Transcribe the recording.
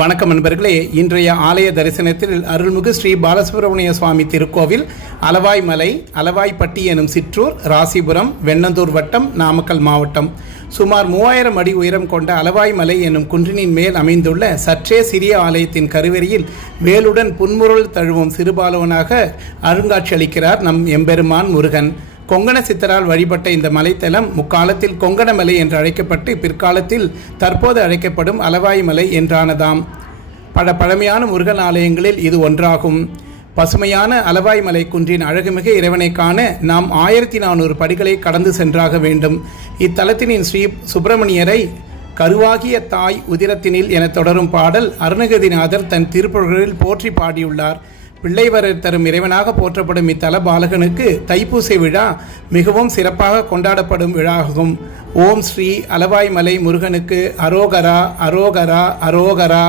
வணக்கம் நண்பர்களே. இன்றைய ஆலய தரிசனத்தில் அருள்மிகு ஸ்ரீ பாலசுப்ரமணிய சுவாமி திருக்கோவில், அளவாய் மலை, அளவாய்ப்பட்டி எனும் சிற்றூர், ராசிபுரம், வெண்ணந்தூர் வட்டம், நாமக்கல் மாவட்டம். சுமார் 3000 அடி உயரம் கொண்ட அளவாய் மலை எனும் குன்றினின் மேல் அமைந்துள்ள சற்றே சிறிய ஆலயத்தின் கருவறையில் வேலுடன் புன்முருள் தழுவும் சிறுபாலவனாக அருங்காட்சியளிக்கிறார் நம் எம்பெருமான் முருகன். கொங்கண சித்தரால் வழிபட்ட இந்த மலைத்தலம் முக்காலத்தில் கொங்கண மலை என்று அழைக்கப்பட்டு பிற்காலத்தில் தற்போது அழைக்கப்படும் அளவாய் மலை என்றானதாம். பழமையான முருகன் ஆலயங்களில் இது ஒன்றாகும். பசுமையான அளவாய் மலை குன்றின் அழகுமிகு இறைவனை காண நாம் 1400 படிகளை கடந்து சென்றாக வேண்டும். இத்தலத்தினின் ஸ்ரீ சுப்பிரமணியரை கருவாகிய தாய் உதிரத்தினில் என தொடரும் பாடல் அருணகிரிநாதர் தன் திருப்புகழில் போற்றி பாடியுள்ளார். பிள்ளைவர தரும் இறைவனாக போற்றப்படும் இத்தல பாலகனுக்கு தைப்பூசை விழா மிகவும் சிறப்பாக கொண்டாடப்படும் விழாகும். ஓம் ஸ்ரீ அளவாய் மலை முருகனுக்கு அரோகரா, அரோகரா, அரோகரா.